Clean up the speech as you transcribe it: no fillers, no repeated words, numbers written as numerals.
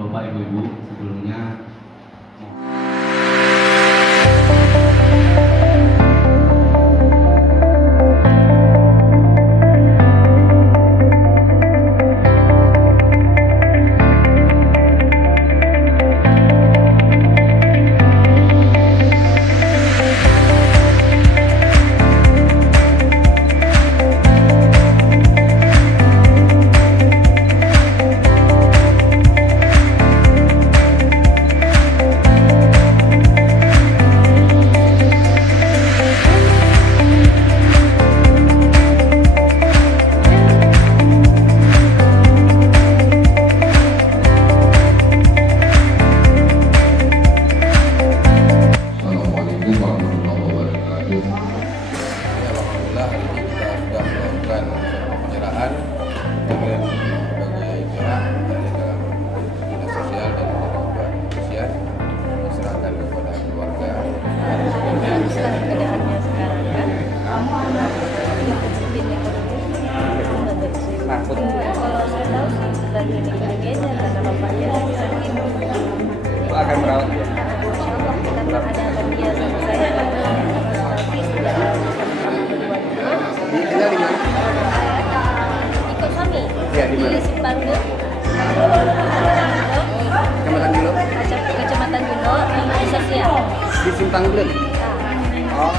Bapak-bapak, Ibu-ibu, sebelumnya alhamdulillah hari ini kita sudah melakukan penyerahan dengan berbagai pihak dari dalam dinas sosial dan bantuan kepolisian diserahkan kepada keluarga. Inilah keadaannya sekarang kan. Takut. Kalau saya tahu sih lagi ini aja karena bapaknya lagi sakit. Itu akan merawat dia. Insya Allah karena ada dia sama saya sudah Tinggal di mana? ikut suami Ya, di mana? Simpang Dulu, Kecamatan Gilo. Kecamatan Dulu, di sosial. Di Simpang Gilo. Oh.